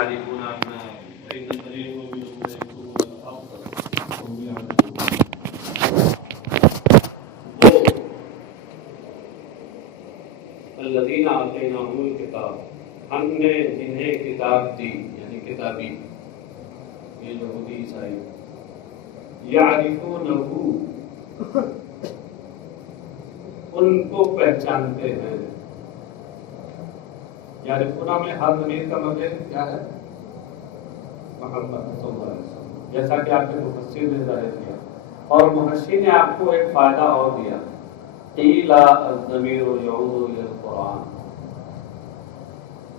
يعرفون أبناءهم وإن فريقا منهم ليكتمون الحق وهم يعلمون. الذين آتيناهم الكتاب، ہم نے جنہیں کتاب دی یعنی کتابی، یہ یہودی عیسائی، یعرفونہ، ان کو پہچانتے ہیں. یعرفونہ میں ہر ضمیر کا مطلب کیا ہے؟ محمد صلی اللہ علیہ وسلم، جیسا کہ آپ کے مفسر نے ظاہر کیا. اور محشی نے آپ کو ایک فائدہ اور دیا، قیل الضمیر یعود الی القرآن،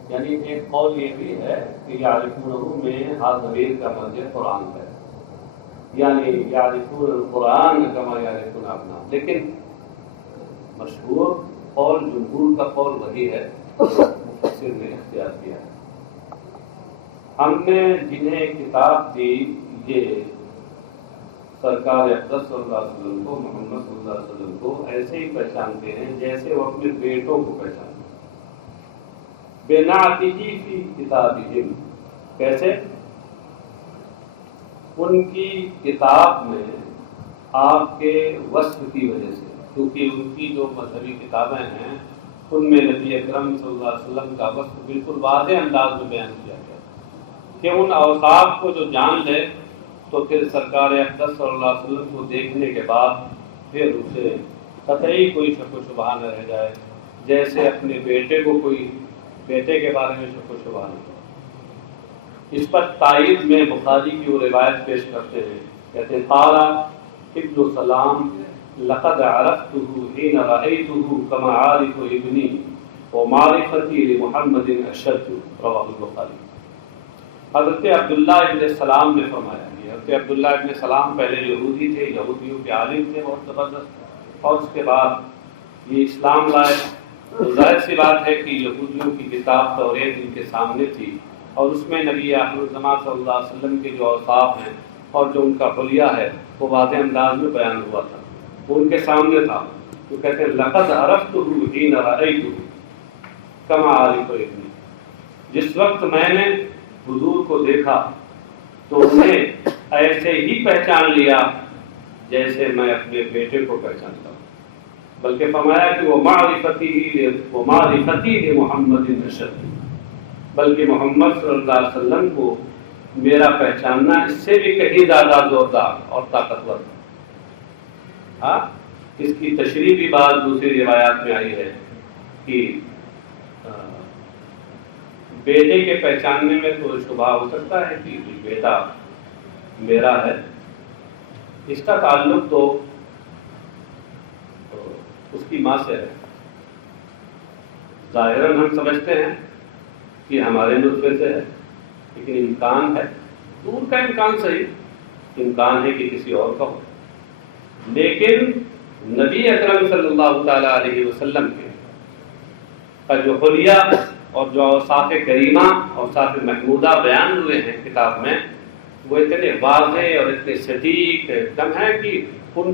یعنی ایک قول یہ بھی ہے کہ یعرفونہ میں ہر ضمیر کا مطلب قرآن ہے، یعنی یعرفون القرآن کما یعرفون ابناءہم. لیکن مشہور قول جمہور کا قول وہی ہے مفسر نے اختیار کیا. ہم نے جنہیں کتاب دی، یہ سرکار اقدس صلی اللہ علیہ وسلم کو، محمد صلی اللہ علیہ وسلم کو ایسے ہی پہچانتے ہیں جیسے وہ اپنے بیٹوں کو پہچانتے ہیں. بِنَعْتِهِ فِي كِتَابِهِمْ، کیسے؟ ان کی کتاب میں آپ کے وصف کی وجہ سے، کیونکہ ان کی جو مذہبی کتابیں ہیں ان میں نبی اکرم صلی اللہ علیہ وسلم کا وصف بالکل واضح انداز میں بیان کیا گیا کہ ان اوصاف کو جو جان لے تو پھر سرکار اقدس صلی اللہ علیہ وسلم کو دیکھنے کے بعد پھر اسے قطعی کوئی شک و شبہ نہ رہ جائے، جیسے اپنے بیٹے کو کوئی بیٹے کے بارے میں شک و شبہ نہیں. اس پر تائید میں بخاری کی وہ روایت پیش کرتے ہیں، کہتے ہیں قال ابن سلام لقد عرفته حين رأيته كما عارف ابني ومعرفتي لمحمد اشد، رواه البخاری. حضرت عبداللہ ابن سلام نے فرمایا، حضرت عبداللہ ابن سلام پہلے یہودی تھے، یہودیوں کے عالم تھے بہت زبردست، اور اس کے بعد یہ اسلام لائے. تو ظاہر سی بات ہے کہ یہودیوں کی کتاب توریت ان کے سامنے تھی، اور اس میں نبی آخر الزمان صلی اللہ علیہ وسلم کے جو اوصاف ہیں اور جو ان کا حلیہ ہے وہ واضح انداز میں بیان ہوا تھا، وہ ان کے سامنے تھا. تو کہتے ہیں لقد عرفته حين رأيته كما عارف ابني، جس وقت میں نے حضور کو دیکھا تو انہیں ایسے ہی پہچان لیا جیسے میں اپنے بیٹے کو پہچانتا ہوں. بلکہ فرمایا کہ وہ معرفتی محمد اشد، بلکہ محمد صلی اللہ علیہ وسلم کو میرا پہچاننا اس سے بھی کہیں زیادہ زوردار اور طاقتور تھا. ہاں، اس کی تشریح بھی بعض دوسری روایات میں آئی ہے کہ بیٹے کے پہچاننے میں تو شبہ ہو سکتا ہے کہ بیٹا میرا ہے، اس کا تعلق تو اس کی ماں سے ہے. ظاہراً ہم سمجھتے ہیں کہ ہمارے نطفے سے ہے، لیکن امکان ہے، دور کا امکان صحیح، امکان ہے کہ کسی اور کا ہو. لیکن نبی اکرم صلی اللہ تعالیٰ علیہ وسلم کا جو حلیہ اور جو اوصاف کریمہ اور اوصاف محمودہ بیان ہوئے ہیں کتاب میں، وہ اتنے واضح اور اتنے صدیق دم ہیں کہ ان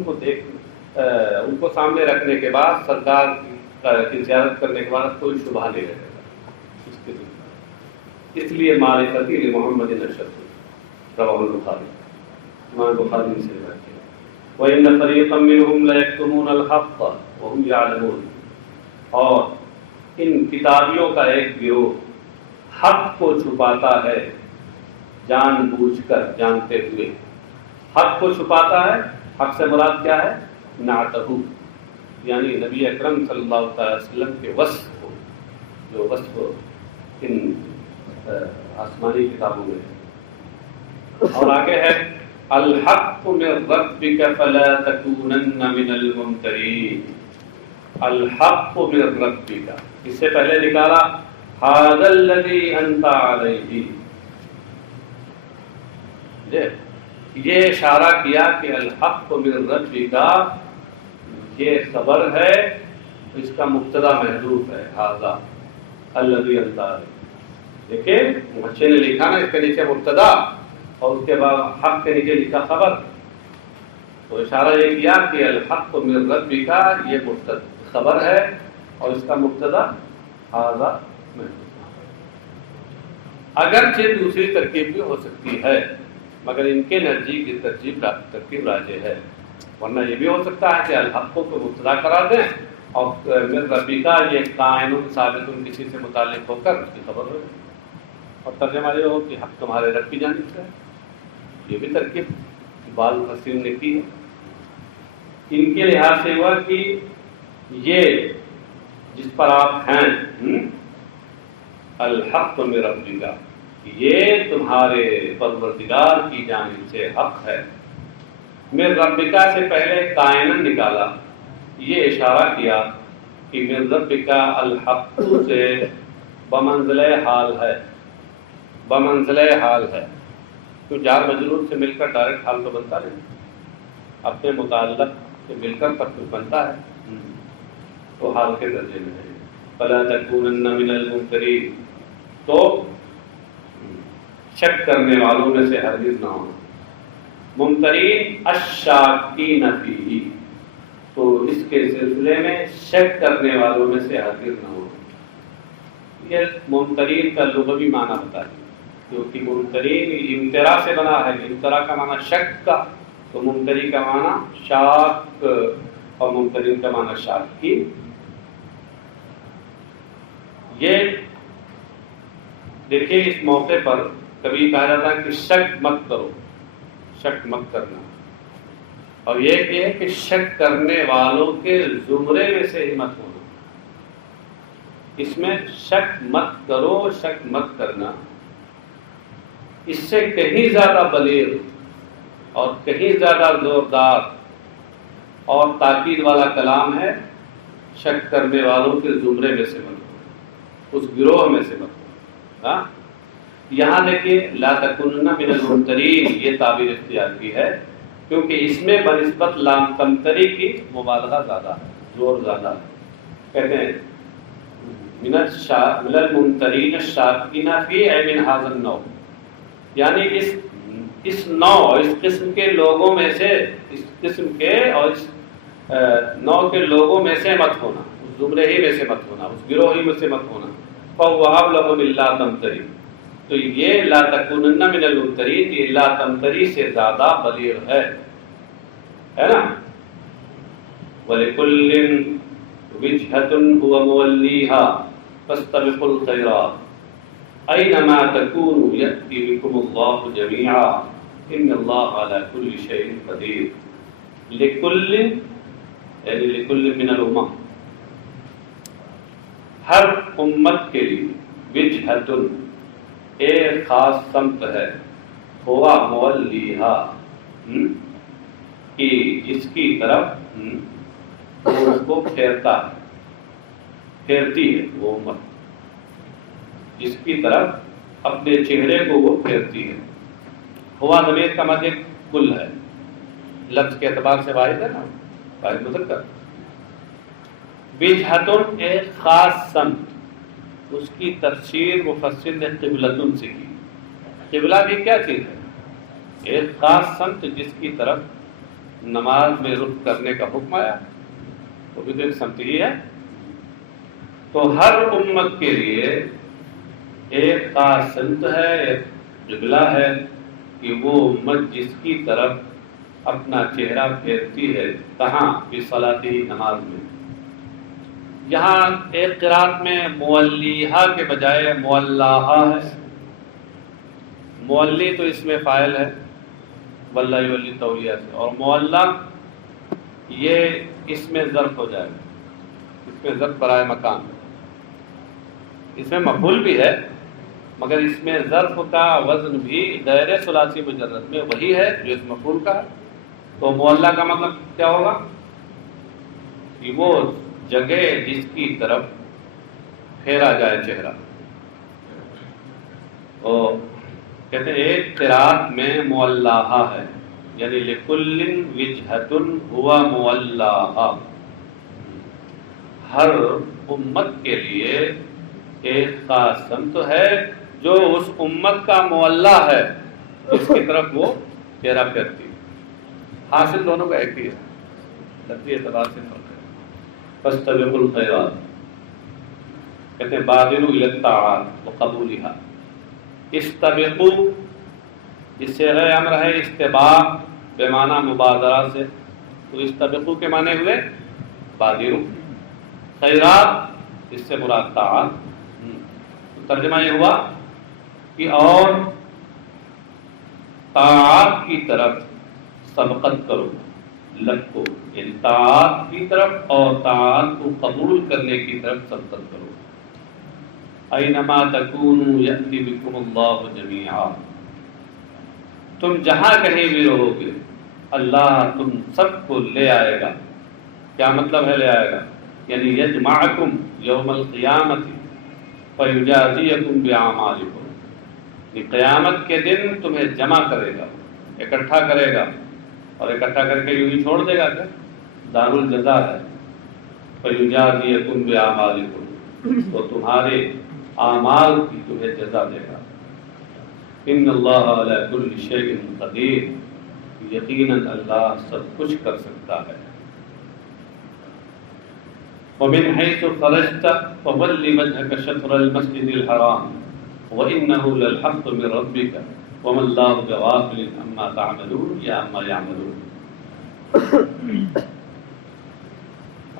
کو سامنے رکھنے کے بعد، سرکار کی زیارت کرنے کے بعد کوئی شبہ نہیں رہے گا. اس لیے معرفتی لمحمد اشد، رواه البخاری، امام بخاری نے سے روایت کیا. وَإِنَّ فَرِيقًا مِّنْهُمْ لَيَكْتُمُونَ الْحَقَّ وَهُمْ يَعْلَمُونَ، اور ان کتابیوں کا ایک گروہ حق کو چھپاتا ہے جان بوجھ کر، جانتے ہوئے. حق کو چھپاتا ہے، حق سے مراد کیا ہے؟ نعتہ، یعنی نبی اکرم صلی اللہ علیہ وسلم کے وصف کو، جو وصف ان آسمانی کتابوں میں ہے. اور آگے ہے الحق من ربک فلا تکونن من الممترین. الحق من ربک، اس سے پہلے نکالا ھذا الذی انت علیہ، یہ اشارہ کیا کہ الحق من ربک یہ خبر ہے، اس کا مبتدا محذوف ہے، ھذا الذی انت علیہ. دیکھیں بچے نے لکھا نا، اس کے نیچے مبتدا اور اس کے بعد حق کے نیچے لکھا خبر، تو اشارہ یہ کیا کہ الحق من ربک یہ مبتدا خبر ہے اور اس کا مبتدا ھذا محذوف. اگرچہ دوسری ترکیب بھی ہو سکتی ہے مگر ان کے نزدیک یہ ترکیب راجح ہے، ورنہ یہ بھی ہو سکتا ہے کہ الحق کو مبتدا کرا دیں اور من ربی کا یہ قائم ثابت کسی سے متعلق ہو کر اس کی خبر ہو اور ترجمہ یہ ہو کہ حق تمہارے رب کی جانب سے ہے۔ یہ بھی ترکیب بعض مفسرین نے کی ہے۔ ان کے لحاظ سے ہوا کہ یہ جس پر آپ ہیں الحق من ربک، یہ تمہارے پروردگار کی جانب سے حق ہے۔ من ربک سے پہلے کائنن نکالا، یہ اشارہ کیا کہ من ربک الحق سے بمنزلہ حال ہے، بمنزلہ حال ہے، تو جار مجرور سے مل کر ڈائریکٹ حال تو بنتا نہیں، اپنے متعلق سے مل کر سب کچھ بنتا ہے، تو حال کے درجے میں ہے۔ فلا تکونن من الممترین، تو شک کرنے والوں میں سے ہرگز نہ ہو۔ ممترین الشاکین فیہ، تو اس کے سلسلے میں شک کرنے والوں میں سے ہرگز نہ ہو۔ یہ ممترین کا لغوی معنی بتا دیں، کیونکہ ممترین امترا سے بنا ہے، امترا کا معنی شک کا، تو ممتری کا معنی شاک اور ممترین کا معنی شاک کی۔ یہ دیکھیے اس موقع پر کبھی کہا جاتا ہے کہ شک مت کرو، شک مت کرنا، اور یہ کہ ہے کہ شک کرنے والوں کے زمرے میں سے ہی مت ہونا۔ اس میں شک مت کرو، شک مت کرنا، اس سے کہیں زیادہ بلیغ اور کہیں زیادہ زوردار اور تاکید والا کلام ہے، شک کرنے والوں کے زمرے میں سے مت ہو، اس گروہ میں سے مت ہو۔ ہاں یہاں دیکھیے لا تکونن من الممترین، یہ تعبیر اختیار کی ہے کیونکہ اس میں بنسبت لام تمتری کی مبالغہ زیادہ ہے، زور زیادہ ہے۔ کہتے ہیں من الممترین الشاکین فی اے من ھذا النوع، یعنی اس نوع، اس قسم کے لوگوں میں سے، اس قسم کے اور اس نوع کے لوگوں میں سے مت ہونا، اس زمرے ہی میں سے مت ہونا، اس گروہ ہی میں سے مت ہونا۔ فَهُوَ أَبْلَغُ مِن لَا تَمْتَرِي، تو یہ لا تکونن من الممترین، یہ لا تمتری سے زیادہ بلیغ ہے نا۔ وَلِكُلٍّ وِجْهَةٌ هُوَ مُوَلِّيهَا فَاسْتَبِقُوا الْخَيْرَاتِ أَيْنَمَا تَكُونُوا يَأْتِ بِكُمُ اللَّهُ جَمِيعًا إِنَّ اللَّهَ عَلَى كُلِّ شَيْءٍ قَدِيرٌ۔ لِكُلٍّ یعنی لِكُلٍّ مِّنَ الْأُمَمِ، ہر امت کے لیے، وجہتن ایک خاص سمت ہے، ہوا مولیہا کہ جس کی طرف وہ اس کو پھیرتا ہے، پھیرتی ہے وہ امت، جس کی طرف اپنے چہرے کو وہ پھیرتی ہے۔ ہوا ضمیر کا مطلب کل ہے، لفظ کے اعتبار سے واحد ہے نا، واحد مذکر۔ وجہتن ایک خاص سمت، اس کی تفسیر مفسر نے قبلتن سے کی۔ قبلہ بھی کیا چیز ہے؟ ایک خاص سمت جس کی طرف نماز میں رخ کرنے کا حکم آیا، وہ بھی تو ایک سمت ہی ہے۔ تو ہر امت کے لیے ایک خاص سمت ہے، ایک قبلہ ہے کہ وہ امت جس کی طرف اپنا چہرہ پھیرتی ہے، کہاں؟ بصلاتی، نماز میں۔ یہاں ایک قرات میں مولیہا کے بجائے مولاہا ہے۔ مولی تو اس میں فاعل ہے، واللہ یولی تولیہ سے، اور مولا یہ اس میں ظرف ہو جائے گا، اس میں ظرف برائے مکان، اس میں مفعول بھی ہے مگر اس میں ظرف کا وزن بھی غیر ثلاثی مجرد میں وہی ہے جو اس مفعول کا ہے۔ تو مولا کا مطلب کیا ہوگا کہ وہ جگہ جس کی طرف پھیرا جائے چہرہ۔ اور کہتے ہیں ایک قرات میں مولاہا ہے، یعنی لکل وجہتن ہوا مولاہا، ہر امت کے لیے ایک خاص سمت ہے جو اس امت کا مولا ہے، جس کی طرف وہ چہرہ پھیرتی ہے۔ حاصل دونوں کا ایک ہی ہے، لفظی اعتبار سے فرق ہے۔ فاستبقوا الخیرات، کہتے ہیں بادروا الی الطاعات وقبولها، استبقو، اس سے غیر امر ہے استباق بمعنی مبادرہ سے، تو استبقو کے معنی ہوئے بادرو، خیرات اس سے مراد طاعات، تو ترجمہ یہ ہوا کہ اور طاعات کی طرف سبقت کرو، لپکو، یعنی طاعات کی طرف اور طاعات کو قبول کرنے کی طرف سبقت کرو۔ اینما تکونوا یأتی بکم اللہ جمیعا، تم جہاں کہیں بھی رہو گے اللہ تم سب کو لے آئے گا۔ کیا مطلب ہے لے آئے گا؟ یعنی یجمعکم یوم القیامت فیجازیکم باعمالکم، کہ قیامت کے دن تمہیں جمع کرے گا، اکٹھا کرے گا، اور اکٹھا کر کے یوں ہی چھوڑ دے گا کیا؟ دار الجزا ہے۔ فیجازیکم باعمالکم، تو تمہارے اعمال کی تمہیں جزا دے گا۔ ان اللہ علی کل شیء قدیر، یقیناً اللہ سب کچھ کر سکتا ہے۔ ومن حيث خرجت فول وجهك شطر المسجد الحرام وانه للحق من ربك وما الله بغافل عما تعملون یا عما يعملون۔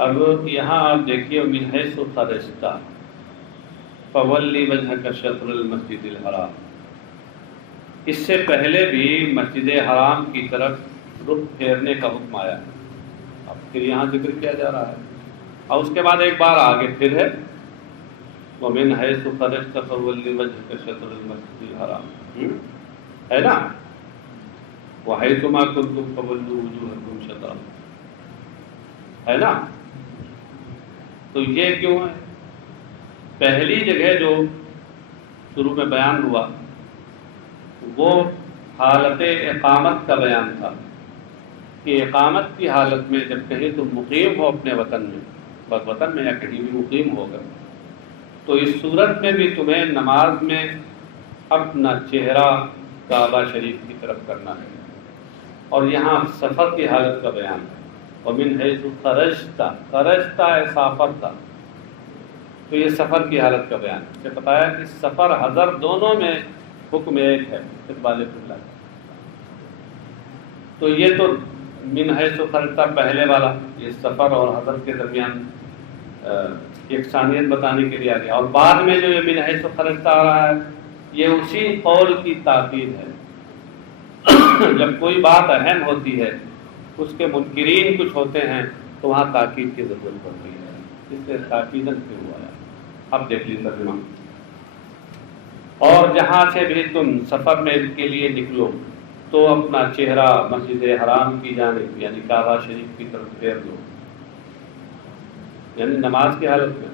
اب یہاں آپ دیکھیے من حيث خرجت فول وجهك شطر المسجد الحرام، اس سے پہلے بھی مسجد حرام کی طرف رخ پھیرنے کا حکم آیا ہے، اب پھر یہاں ذکر کیا جا رہا ہے، اور اس کے بعد ایک بار آگے پھر ہے وَمِنْ حَيْثُ خَرَجْتَ فَوَلِّ وَجْهَكَ شَطْرَ الْمَسْجِدِ الْحَرَامِ، ہے نا؟ وَحَيْثُ مَا كُنْتُمْ فَوَلُّوا وُجُوهَكُمْ شَطْرَهُ، ہے نا؟ تو یہ کیوں ہے؟ پہلی جگہ جو شروع میں بیان ہوا وہ حالت اقامت کا بیان تھا، کہ اقامت کی حالت میں جب کہیں تم مقیم ہو اپنے وطن میں، وطن میں یا کہیں بھی مقیم ہوگا، تو اس صورت میں بھی تمہیں نماز میں اپنا چہرہ کعبہ شریف کی طرف کرنا ہے، اور یہاں سفر کی حالت کا بیان ہے۔ وَمِنْ حَيْثُ خَرَجْتَ، خرجتا ہے سافر تھا، تو یہ سفر کی حالت کا بیان ہے۔ اسے بتایا کہ سفر حضر دونوں میں حکم ایک ہے، استقبال قبلہ۔ تو یہ تو من حیث خرجتا پہلے والا، یہ سفر اور حضر کے درمیان یکسانیت بتانے کے لیے آ گیا، اور بعد میں جو یہ من حیث خرجتا آ رہا ہے یہ اسی قول کی تاکید ہے۔ جب کوئی بات اہم ہوتی ہے، اس کے منکرین کچھ ہوتے ہیں، تو وہاں تاکید کی ضرورت پڑتی ہے، اس سے تاکیداً کیوں ہوا ہے۔ اب دیکھ لیجیے ترجمہ، اور جہاں سے بھی تم سفر میں کے لیے نکلو تو اپنا چہرہ مسجد حرام کی جانب یعنی کعبہ شریف کی طرف پھیر دو، یعنی نماز کی حالت میں،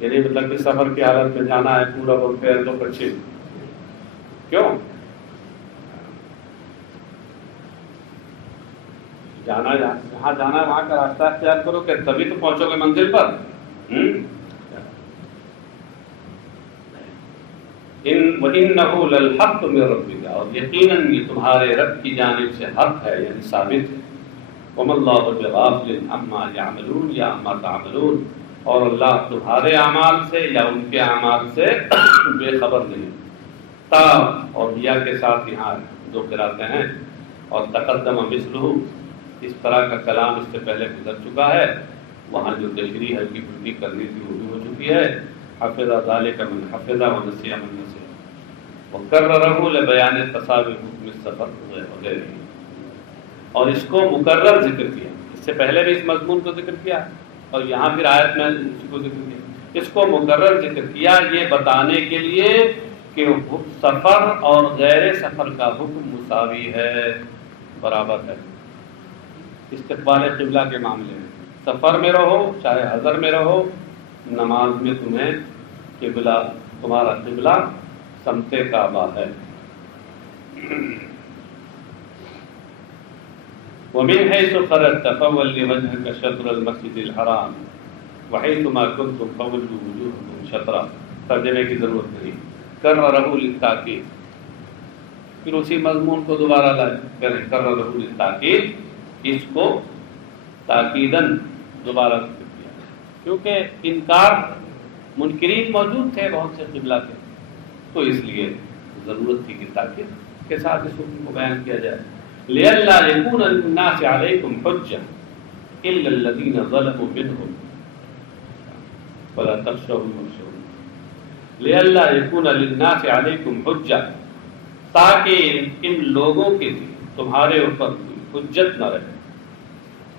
یعنی مطلب کہ سفر کی حالت میں جانا ہے پورا وہ پھیر دو پچھے، کیوں جانا، جہاں جانا ہے وہاں کا راستہ اختیار کرو، کہ تبھی تو پہنچو گے منزل پر۔ وَإِنَّهُ لَلْحَقُّ مِن رَبِّكَ، اور یقیناً یہ تمہارے رب کی جانب سے حق ہے، یعنی ثابت ہے۔ وَمَا اللَّهُ بِغَافِلٍ عَمَّا يَعْمَلُونَ یا عَمَّا تَعْمَلُونَ، اور اللہ تمہارے اعمال سے یا ان کے اعمال سے بے خبر نہیں۔ تا اور یا کے ساتھ یہاں دو قراتیں ہیں، اور تقدم مثلہ، اس طرح کا کلام اس سے پہلے گزر چکا ہے، وہاں جو تشریح ہلکی پھلکی کرنی تھی وہ بھی ہو چکی ہے۔ حفظ ذلك من حفظ ونسي من نسي وكرره لبيان تصاوی حکم السفر وغیرہ، اور اس کو مکرر ذکر کیا، اس سے پہلے بھی اس مضمون کو ذکر کیا، اور یہاں پھر آیت میں اس کو ذکر کیا، اس کو مکرر ذکر کیا یہ بتانے کے لیے کہ سفر اور غیر سفر کا حکم مساوی ہے، برابر ہے استقبال قبلہ کے معاملے میں۔ سفر میں رہو چاہے حضر میں رہو، نماز میں تمہیں قبلہ، تمہارا قبلہ سمت کعبہ ہے۔ وَمِنْ حَيْثُ خَرَجْتَ فَوَلِّ وَجْهَكَ شَطْرَ الْمَسْجِدِ الْحَرَامِ وَحَيْثُ مَا كُنْتُمْ فَوَلُّوا وُجُوهَكُمْ شَطْرَهُ، ترجمے کی ضرورت نہیں، كَرَّرَهُ لِلتَّأْكِيدِ، پھر اسی مضمون کو دوبارہ لائے، كَرَّرَهُ لِلتَّأْكِيدِ، اس کو تاکیداً دوبارہ ذکر کیا، کیونکہ انکار منکرین موجود تھے بہت سے قبلہ کے، تو اس لیے ضرورت تھی کہ تاکید کے ساتھ اس حکم کو بیان کیا جائے. لئلا یکون للناس علیکم حجہ الا الذین ظلموا منہم ولا تخشوهم واخشونی. لئلا یکون للناس علیکم حجہ، تاکہ ان لوگوں کے لیے تمہارے اوپر حجت نہ رہے.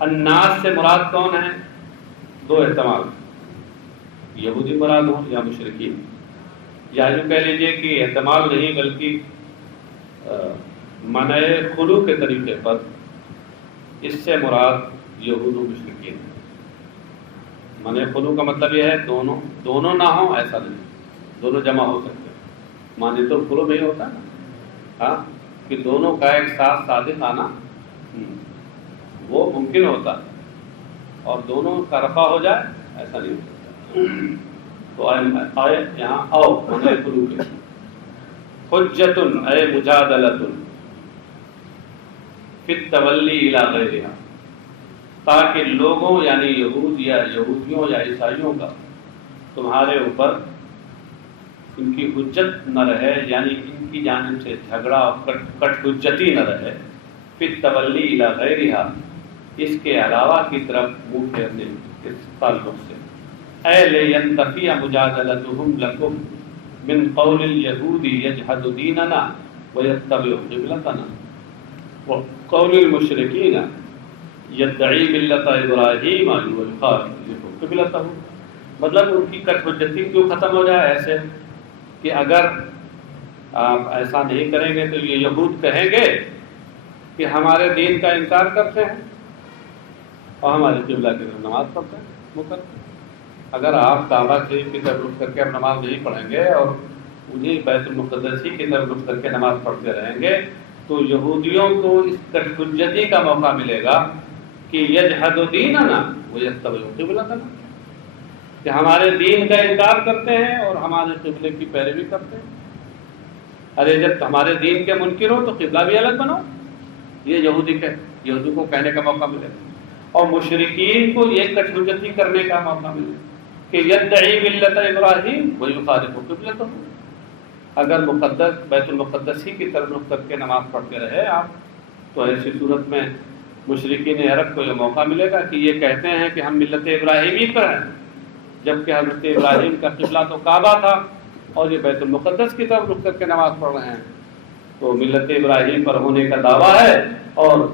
الناس سے مراد کون ہے؟ دو احتمال، یہودی مراد ہوں یا مشرکین، یا یوں کہہ لیجیے کہ احتمال نہیں بلکہ منع خلو کے طریقے پر اس سے مراد یہود و مشرکین. منع خلو کا مطلب یہ ہے دونوں نہ ہوں، ایسا نہیں، دونوں جمع ہو سکتے ہیں. معنی تو خلو نہیں ہوتا نا، ہاں، کہ دونوں کا ایک ساتھ صادق آنا وہ ممکن ہوتا ہے، اور دونوں کا رفع ہو جائے ایسا نہیں ہو سکتا. تو آئے یہاں او منع خلو کے حجتن اے مجادلتن فی التولی الی غیرہا، تاکہ لوگوں یعنی یہود یا یہودیوں یا عیسائیوں کا تمہارے اوپر ان کی حجت نہ رہے، یعنی ان کی جانب سے جھگڑا اور کٹ حجتی نہ رہے. فی التولی الی غیرہا، اس کے علاوہ کی طرف منہ پھیرنے کے تعلق سے. اے لینتفی مجادلتہم لکم من قول الیہود یجحد دیننا ویتبع قبلتنا وقول المشرکین یدعی ملت ابراہیم ویخالف قبلتہ. مطلب ان کی کٹ حجتی کیوں ختم ہو جائے؟ ایسے کہ اگر آپ ایسا نہیں کریں گے تو یہ یہود کہیں گے کہ ہمارے دین کا انکار کرتے ہیں اور ہمارے قبلہ کی طرف نماز پڑھتے ہیں مقرر. اگر آپ کعبہ شریف کی طرف رخ کر کے اب نماز نہیں پڑھیں گے اور انہیں بیت المقدس کی طرف رخ کر کے نماز پڑھتے رہیں گے تو یہودیوں کو اس کٹ حجتی کا موقع ملے گا کہ یجحد دیننا ویتبع قبلتنا، کہ ہمارے دین کا انکار کرتے ہیں اور ہمارے قبلے کی پیروی کرتے ہیں. ارے جب ہمارے دین کے منکر ہو تو قبلہ بھی الگ بناؤ. یہ یہودی کو کہنے کا موقع ملے گا، اور مشرکین کو یہ کٹ حجتی کرنے کا موقع ملے گا کہ یدعی ملت ابراہیم ویخالف قبلتہ. اگر مقدس بیت المقدس ہی کی طرف رخ کر کے نماز پڑھتے رہے آپ تو ایسی صورت میں مشرکین عرب کو یہ موقع ملے گا کہ یہ کہتے ہیں کہ ہم ملت ابراہیمی پر ہیں، جبکہ حضرت ابراہیم کا قبلہ تو کعبہ تھا اور یہ بیت المقدس کی طرف رخ کر کے نماز پڑھ رہے ہیں. تو ملت ابراہیم پر ہونے کا دعویٰ ہے اور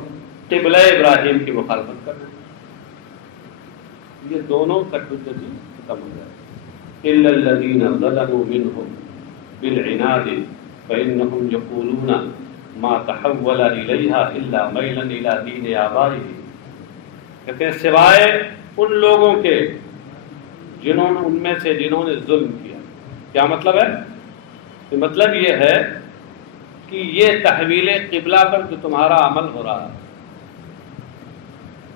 قبلہ ابراہیم کی مخالفت کر رہے ہیں. یہ دونوں کٹ حجتی ختم ہو جائے. الا الذین ظلموا منهم بالعناد فانهم یقولون ما تحول الیہا الا میلا الی دین آبائہم. کہتے ہیں سوائے ان لوگوں کے جنہوں نے ان میں سے جنہوں نے ظلم کیا. کیا مطلب ہے؟ مطلب یہ ہے کہ یہ تحویل قبلہ پر جو تمہارا عمل ہو رہا ہے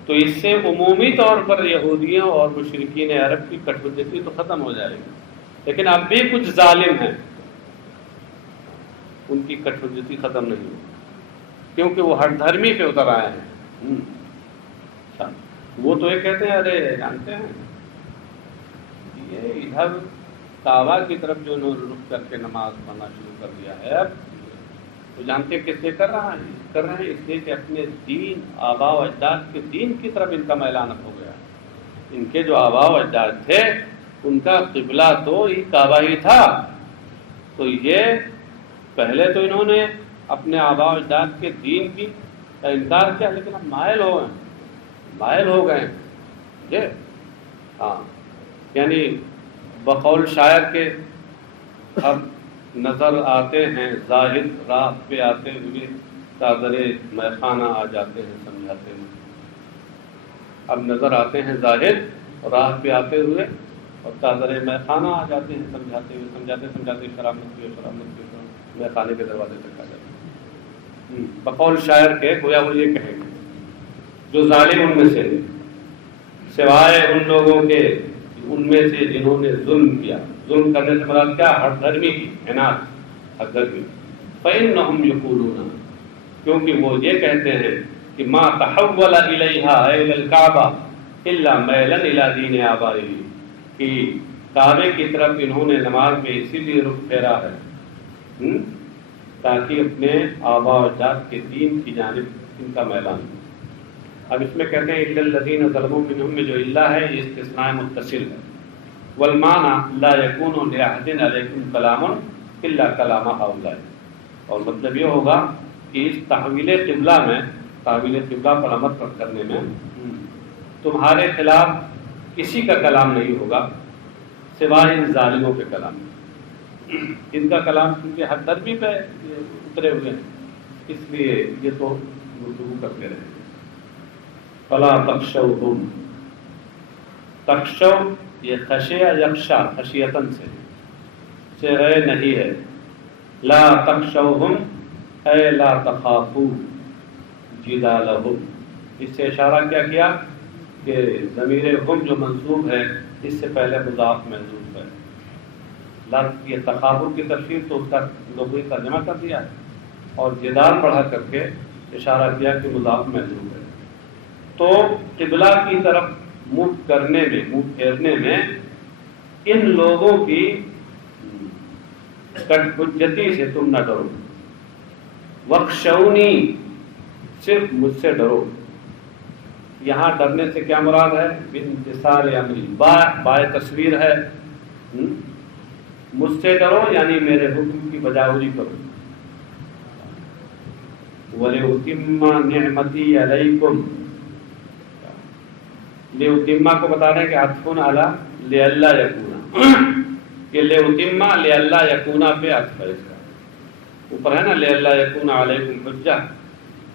تو اس سے عمومی طور پر یہودیوں اور مشرکین عرب کی کٹ حجتی تو ختم ہو جائے گی، لیکن اب بھی کچھ ظالم ہیں، ان کی کٹ حجتی ختم نہیں ہوئی کیونکہ وہ ہر دھرمی پہ اتر آئے ہیں. وہ تو یہ کہتے ہیں ارے جانتے ہیں یہ ادھر کعبہ کی طرف جو انہوں نے رخ کر کے نماز پڑھنا شروع کر دیا ہے اب تو جانتے کس لیے کر رہے ہیں؟ اس لیے کہ اپنے دین آباء و اجداد کے دین کی طرف ان کا میلان ہو گیا. ان کے جو آباء و اجداد تھے ان کا قبلہ تو یہ کعبہ ہی تھا، تو یہ پہلے تو انہوں نے اپنے آباء و اجداد کے دین کی کا انکار کیا، لیکن اب مائل ہو گئے جی. ہاں، یعنی بقول شاعر کے اب نظر آتے ہیں زاہد راہ پہ آتے ہوئے تازرے میں خانہ آ جاتے ہیں سمجھاتے ہوئے. اب نظر آتے ہیں زاہد راہ پہ آتے ہوئے اور تازرے میں خانہ آ جاتے ہیں سمجھاتے ہوئے شرامت کی میں خانے کے دروازے تک آ جاتے ہیں. بقول شاعر کے گویا وہ یہ کہیں گے جو ظالم ان میں سے سوائے ان لوگوں کے ان میں سے جنہوں نے ظلم کیا. ظلم کرنے سے مراد کیا؟ ہر دھرمی کی عناد، ہر دھرمی. فإنهم یقولون، کیونکہ وہ یہ کہتے ہیں کہ ما تحول الیہا الی الکعبہ الا میلا الی دین آبائہم، کہ کعبے کی طرف انہوں نے نماز میں اسی لیے رخ پھیرا ہے تاکہ اپنے آبا و اجداد کے دین کی جانب ان کا میلان ہو۔ اب اس میں کہتے ہیں الا الذین ظلموا منہم میں جو اللہ ہے یہ استثناء متصل ہے، والمعنى لا يكون لأحد علیکم کلام الا کلام ہؤلاء، اور مطلب یہ ہوگا کہ اس تحویل قبلہ میں، تحویل قبلہ پر عمل کرنے میں تمہارے خلاف کسی کا کلام نہیں ہوگا سوائے ان ظالموں کے کلام، ان کا کلام کیونکہ حد درمی پہ اترے ہوئے ہیں، اس لیے یہ تو گفتگو کرتے رہے۔ فلا تخشوہم، تخشو یہ خشیہ یخشا خشیتن سے ہے نہیں ہے، لا تخشوہم اے لا تخافو جدالہم، اس سے اشارہ کیا کیا کہ ضمیر ہم جو منصوب ہے اس سے پہلے مضاف محذوف ہے، یہ تخافو کی تفسیر تو اس کا لغوی ترجمہ کر دیا ہے، اور جدال پڑھا کر کے اشارہ کیا کہ مضاف محذوف ہے۔ تو قبلہ کی طرف منہ کرنے میں، منہ پھیرنے میں ان لوگوں کی کٹ حجتی سے تم نہ ڈرو، وخشونی صرف مجھ سے ڈرو۔ یہاں ڈرنے سے کیا مراد ہے؟ بامتثال امری، بائے تصویر ہے، مجھ سے ڈرو یعنی میرے حکم کی بجاوری کرو۔ وَلِأُتِمَّ نِعْمَتِي عَلَيْكُمْ، لِأُتِمَّ کو بتا رہے ہیں کہ عطفٌ علی لِأَلَّا يَكُونَ، کہ لِأُتِمَّ لِأَلَّا يَكُونَ پہ عطف ہے، اس کا اوپر ہے نا لِأَلَّا يَكُونَ عَلَيْكُمْ حُجَّةٌ،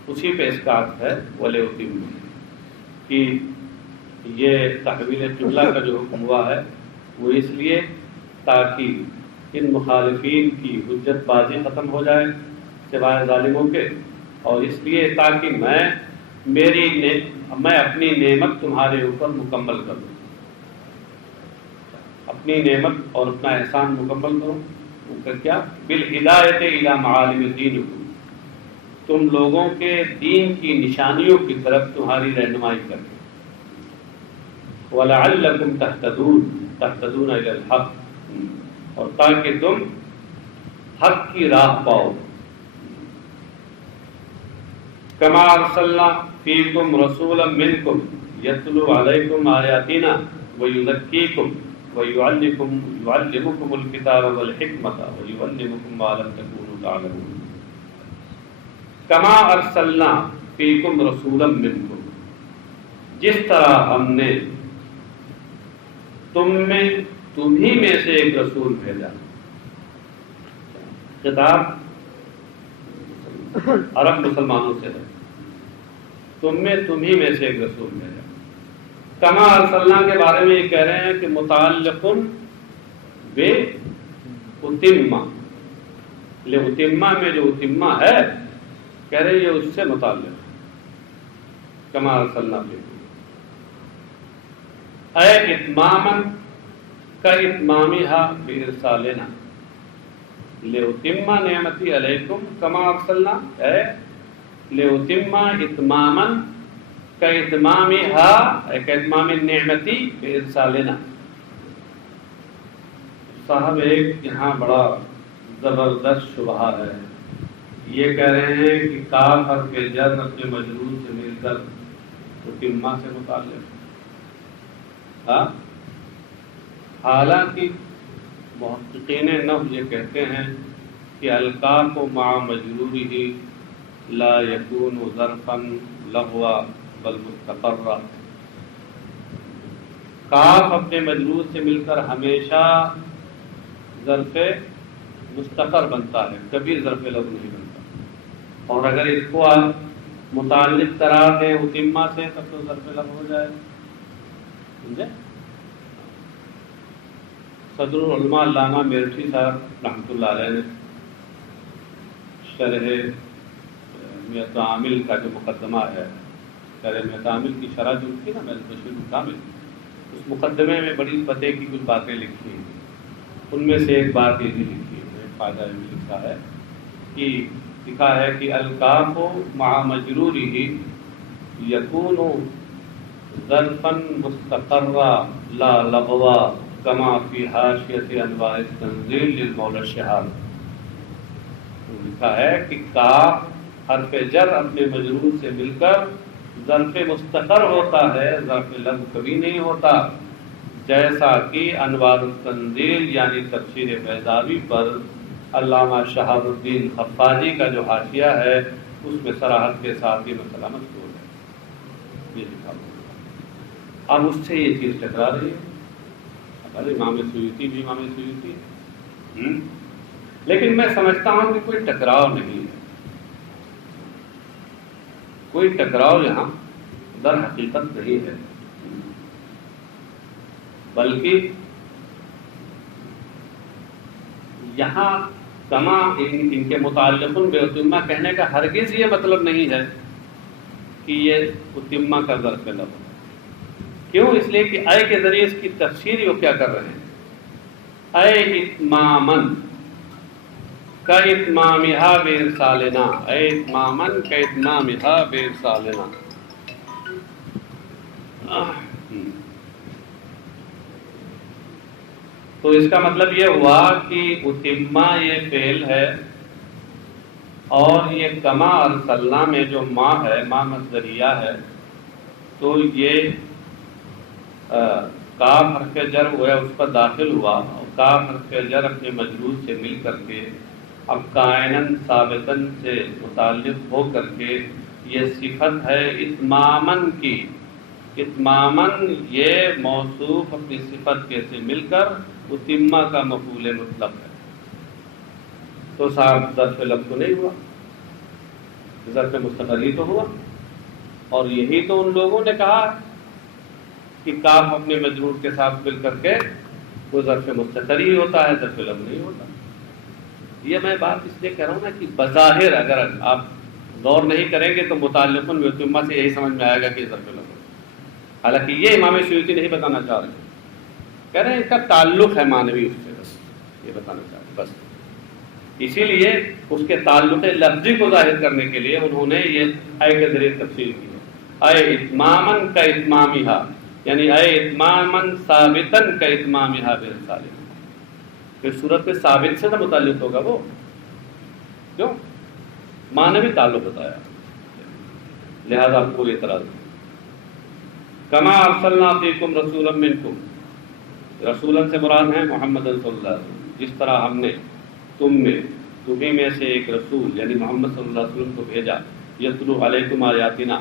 اسی پہ اس کا عطف ہے وَلِأُتِمَّ، کہ یہ تحویل قبلہ کا جو حکم ہوا ہے وہ اس لیے تاکہ ان مخالفین کی حجت بازی ختم ہو جائے سوائے ظالموں کے، اور اس لیے تاکہ میں اپنی نعمت تمہارے اوپر مکمل کروں، اپنی نعمت اور اپنا احسان مکمل کروں، کیا بالہدایت الی معالم دینکم، تم لوگوں کے دین کی نشانیوں کی طرف تمہاری رہنمائی کریں، وَلَعَلَّكُمْ تَهْتَدُونَ إِلَى الْحَقِّ، اور تاکہ تم حق کی راہ پاؤ۔ كَمَا أَرْسَلْنَا فِيكُمْ رَسُولًا مِّنْكُمْ يَتْلُو عَلَيْكُمْ آيَاتِنَا وَيُزَكِّيكُمْ وَيُعَلِّمُكُمُ الْكِتَابَ وَالْحِكْمَةَ وَيُعَلِّمُكُم مَّا لَمْ تَكُونُوا تَعْلَمُونَ۔ کما ارسلنا فیکم رسولا منکم، جس طرح ہم نے تمہیں میں سے ایک رسول بھیجا، خطاب عرب مسلمانوں سے ہے، تمہیں میں سے ایک رسول بھیجا۔ کما ارسلنا کے بارے میں یہ کہہ رہے ہیں کہ متعلق بے اتمہ، لاتمہ میں جو اتمہ ہے کہہ رہے یہ اس سے متعلق ہے، کما ارسلنا فیکم اے اتماما کا اتمامہا بارسالنا، لاتم نعمتی علیکم کما ارسلنا اے لاتم اتماما کا اتمامہا اے کا اتمام نعمتی بارسالنا۔ صاحب ایک یہاں بڑا زبردست شبہہ ہے، یہ کہہ رہے ہیں کہ کاف حرف جر اپنے مجرور سے مل کر اتمہ سے متعلق، ہاں، حالانکہ محققین نحو یہ کہتے ہیں کہ الکاف مع مجرورہ لا یکون ظرفا لغوا بل مستقرا، کاف اپنے مجرور سے مل کر ہمیشہ ظرف مستقر بنتا ہے، کبھی ظرف لغو نہیں بنتا، اور اگر اس کو آپ متعلق قرار دیں اتمہ سے تب تو ظرف لغو ہو جائے، سمجھے؟ صدر العلماء علامہ میرٹھی صاحب رحمۃ اللہ علیہ نے شرح میت عامل کا جو مقدمہ ہے، شرح میت عامل کی شرح جو تھی نا میت بشیر کامل، اس مقدمے میں بڑی پتے کی کچھ باتیں لکھی ہیں، ان میں سے ایک بات یہ بھی لکھی ہے، فائدہ یہ لکھا ہے کہ لکھا ہے کہ الکاف مع مجرورہ یکون ظرفا مستقرا لا لغوا کما فی حاشیۃ انوار التنزیل للمولا الشہاب، لکھا ہے کہ کاف حرف جر اپنے مجرور سے مل کر ظرف مستقر ہوتا ہے، ظرف لم کبھی نہیں ہوتا، جیسا کہ انوار التنزیل یعنی تفسیر بیضاوی پر علامہ شہاب الدین خفاجی کا جو حاشیہ ہے اس میں صراحت کے ساتھ یہ مسئلہ مذکور ہے، یہ لکھا ہوا۔ اب اس سے یہ چیز ٹکرا رہی ہے، ارے امام سیوطی بھی امام سیوطی، لیکن میں سمجھتا ہوں کہ کوئی ٹکراؤ نہیں ہے، کوئی ٹکراؤ یہاں در حقیقت نہیں ہے، بلکہ یہاں کما ان کے متعلق بے کہنے کا ہرگز یہ مطلب نہیں ہے کہ یہ اتمہ کا ظرف لفظ، کیوں؟ اس لیے کہ اے کے ذریعے اس کی تفسیر وہ کیا کر رہے ہیں، اے اتمامن کا اتمامہا بارسالنا، اے اتمامن کا اتمامہا بارسالنا۔ تو اس کا مطلب یہ ہوا کہ اتمہ یہ فعل ہے، اور یہ کما ارسلنا میں جو ما ہے، ما مصدریہ ہے، تو یہ کاف حرف جر ہوا اس پر داخل ہوا، اور کاف حرف جر اپنے مجرور سے مل کر کے اب کائنن ثابتن سے متعلق ہو کر کے یہ صفت ہے اتمامن کی۔ اتمامن یہ موصوف اپنی صفت کے سے مل کر اتمہ کا مفعول مطلق ہے، تو صاحب ظرف لفظ تو نہیں ہوا، ظرف مستقر ہی تو ہوا، اور یہی تو ان لوگوں نے کہا کہ کاف اپنے مجرور کے ساتھ مل کر کے وہ ظرف مستقر ہی ہوتا ہے، ظرف لفظ نہیں ہوتا۔ یہ میں بات اس لیے کہہ رہا ہوں نا کہ بظاہر اگر آپ غور نہیں کریں گے تو متعلقن باتمہ سے یہی سمجھ میں آئے گا کہ ظرف لفظ، حالانکہ یہ امام سیوطی نہیں بتانا چاہ رہے، کہہ رہے ہیں اس کا تعلق ہے معنوی اس سے، بس یہ بتانا چاہ رہے، بس اسی لیے اس کے تعلق لفظی کو ظاہر کرنے کے لیے انہوں نے یہ اے کے ذریعے تفصیل کی ہے، اے اتمامن کا اتمامہا، یعنی اے اتمامن ثابتن کا اتمامہا بارسالنا۔ پھر صورت میں ثابت سے نہ متعلق ہوگا وہ، کیوں؟ معنوی تعلق بتایا، لہذا آپ کو اعتراض ہے۔ کما ارسلنا فیکم رسولا منکم، رسولا سے مراد ہیں محمد صلی اللہ علیہ وسلم، جس طرح ہم نے تمہیں میں سے ایک رسول یعنی محمد صلی اللہ علیہ وسلم کو بھیجا، یتلو علیکم آیاتنا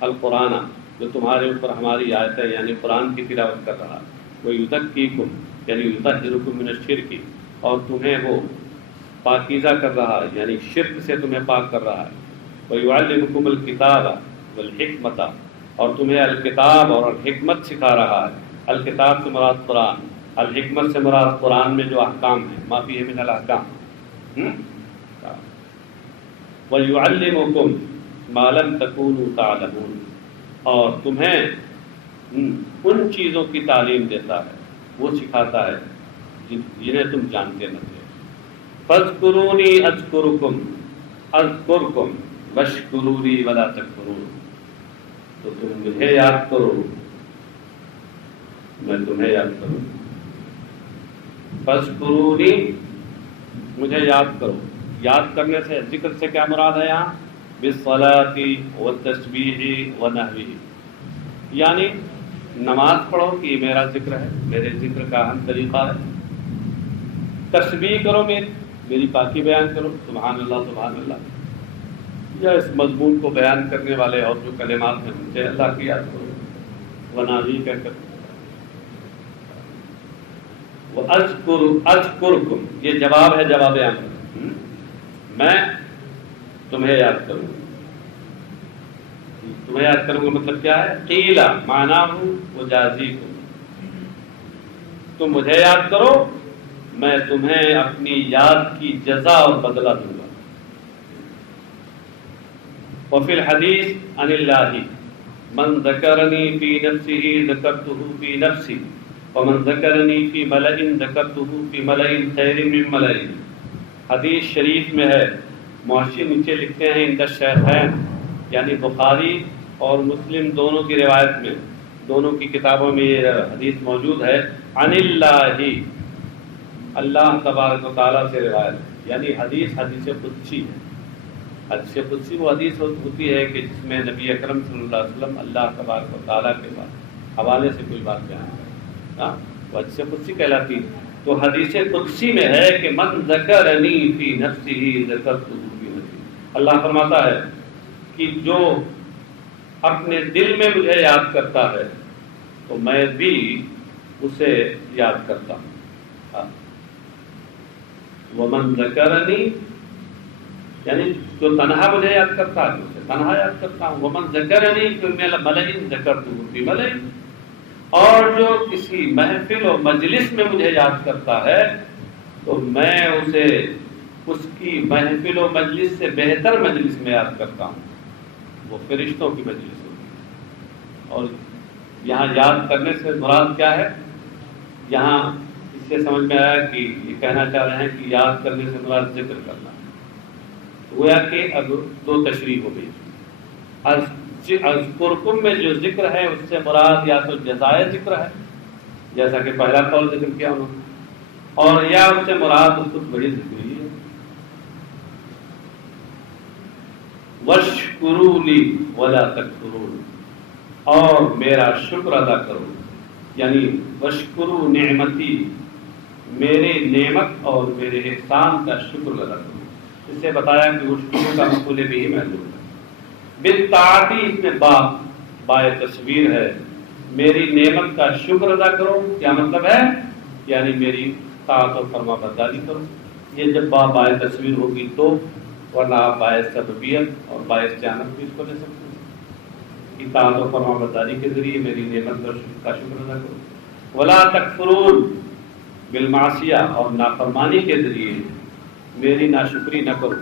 القرآن، جو تمہارے اوپر ہماری آیتیں یعنی قرآن کی تلاوت کر رہا ہے، ویزکیکم یعنی یطہرکم من الشرک، اور تمہیں وہ پاکیزہ کر رہا ہے یعنی شرک سے تمہیں پاک کر رہا ہے، ویعلمکم الکتاب والحکمت، اور تمہیں الکتاب اور الحکمت سکھا رہا ہے۔ الکتاب سے مراد قرآن، الحکمت سے مراد قرآن میں جو احکام ہیں، ما فیہ من الاحکام، وَيُعَلِّمُكُمْ مَا لَمْ تَكُونُوا تَعْلَمُونَ، اور تمہیں ان چیزوں کی تعلیم دیتا ہے، وہ سکھاتا ہے جنہیں تم جانتے نہ تھے۔ فَاذْكُرُونِي أَذْكُرُكُمْ أَذْكُرْكُمْ وَاشْكُرُوا لِي وَلَا تَكْفُرُونَ، تو تم مجھے یاد کرو، میں تمہیں یاد کروں۔ فَاذْكُرُونِي، مجھے یاد کرو، یاد کرنے سے ذکر سے کیا مراد ہے یہاں؟ بالصلاۃ والتسبیح ونحوہ، یعنی نماز پڑھو کہ یہ میرا ذکر ہے، میرے ذکر کا اہم طریقہ ہے، تسبیح کرو، میری پاکی بیان کرو، سبحان اللہ سبحان اللہ، یا اس مضمون کو بیان کرنے والے اور جو کلمات ہیں ان سے اللہ کی یاد کرو، ونحوہ کہہ کر اذکرکم، یہ جواب ہے، جواب امر، میں تمہیں یاد کروں، تمہیں یاد کروں گا مطلب کیا ہے؟ قیلا معناہ وجازیکم، تم مجھے یاد کرو، میں تمہیں اپنی یاد کی جزا اور بدلہ دوں گا۔ وفی الحدیث عن اللہ من ذکرنی فی نفسہ ذکرتہ فی نفسی ومن ذکرنی فی ملئ ذکرتہ فی ملئ خیر من ملئ، حدیث شریف میں ہے، محشی نیچے لکھتے ہیں عند الشیخین، یعنی بخاری اور مسلم دونوں کی روایت میں، دونوں کی کتابوں میں یہ حدیث موجود ہے، عن اللہ، اللہ تبارک و تعالیٰ سے روایت ہے، یعنی حدیث قدسی ہے۔ حدیث قدسی وہ حدیث ہوتی ہے کہ جس میں نبی اکرم صلی اللہ علیہ وسلم اللہ تبارک و تعالیٰ کے حوالے سے کوئی بات بیان کرے، وہ حدیث قدسی کہلاتی ہے۔ تو حدیث قدسی میں ہے کہ من ذکرنی فی نفسہ ذکرتہ فی نفسی، اللہ فرماتا ہے کہ جو اپنے دل میں مجھے یاد کرتا ہے تو میں بھی اسے یاد کرتا ہوں۔ ومن ذکرنی یعنی جو تنہا مجھے یاد کرتا ہے اسے تنہا یاد کرتا ہوں۔ ومن ذکرنی فی ملئ ذکرتہ فی ملئ، اور جو کسی محفل و مجلس میں مجھے یاد کرتا ہے تو میں اسے اس کی محفل و مجلس سے بہتر مجلس میں یاد کرتا ہوں، وہ فرشتوں کی مجلس ہوتی ہے۔ اور یہاں یاد کرنے سے مراد کیا ہے؟ یہاں اس سے سمجھ میں آیا کہ یہ کہنا چاہ رہے ہیں کہ یاد کرنے سے مراد ذکر کرنا، گویا کہ اب دو تشریح ہو گئی۔ اذکرکم میں جو ذکر ہے اس سے مراد یا تو جزائے ذکر ہے، جیسا کہ پہلا قول ذکر کیا انہوں نے، اور یا اس سے مراد خود بڑی ذکر ہی ہے۔ واشکروا لی ولا تکفرون، اور میرا شکر ادا کرو، یعنی واشکروا نعمتی، میرے نعمت اور میرے احسان کا شکر ادا کرو۔ اس سے بتایا کہ واشکروا کا مفعول بھی محذوف ہے۔ بالطاعتی اس میں بائے تصویر ہے، میری نعمت کا شکر ادا کرو، کیا مطلب ہے؟ یعنی میری طاعت و فرما برداری کرو۔ یہ جب بائے تصویر ہوگی تو، ورنہ آپ باعث سببیت اور باعث جانب بھی اس کو لے سکتے ہیں۔ اطاعت و فرما برداری کے ذریعے میری نعمت کا شکر ادا کرو۔ ولا تکفرون بالمعصیہ، اور نافرمانی کے ذریعے میری ناشکری نہ کرو۔